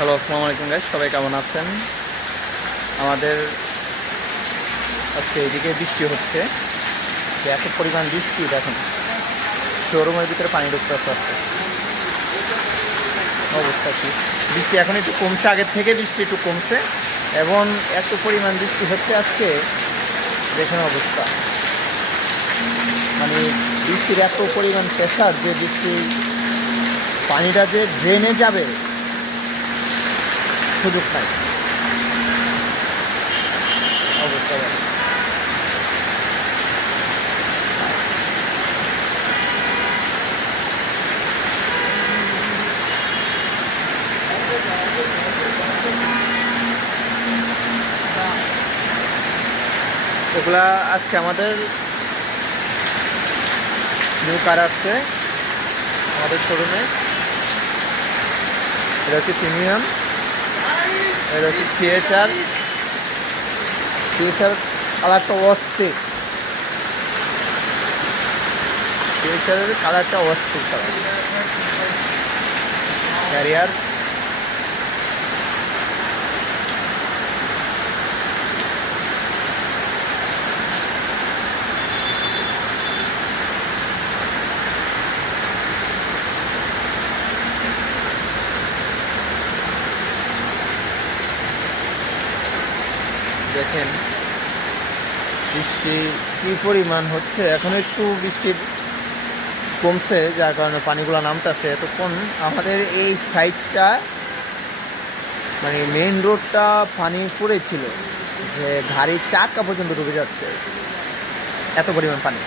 Hello, আসসালামু আলাইকুম guys, সবাই কেমন আছেন? আমাদের আজকে এদিকে বৃষ্টি হচ্ছে, যে এত পরিমাণ বৃষ্টি দেখেন, শোরুমের ভিতরে পানি ঢুকতে আস্তে আস্তে অবস্থা কি। বৃষ্টি এখন একটু কমছে, আগের থেকে বৃষ্টি একটু কমছে এবং এত পরিমাণ বৃষ্টি হচ্ছে আজকে, দেখেন অবস্থা। মানে বৃষ্টির এত পরিমাণ প্রেশার যে বৃষ্টি পানিটা যে ড্রেনে যাবে সুযোগ নাই অবস্থা। এগুলা আজকে আমাদের নিউ কার আসছে আমাদের শোরুমে। এটা হচ্ছে প্রিমিয়াম, এটা হচ্ছে সিএচআর কালারটা অস্থির, সিএচআরের কালারটা অস্থির কালার। ক্যারিয়ার দেখেন বৃষ্টি কী পরিমাণ হচ্ছে। এখন একটু বৃষ্টি কমছে, যার কারণে পানিগুলো নামতেছে। এতক্ষণ আমাদের এই সাইডটা মানে মেন রোডটা পানি পড়েছিল, যে গাড়ির চাকা পর্যন্ত ডুবে যাচ্ছে, এত পরিমাণ পানি।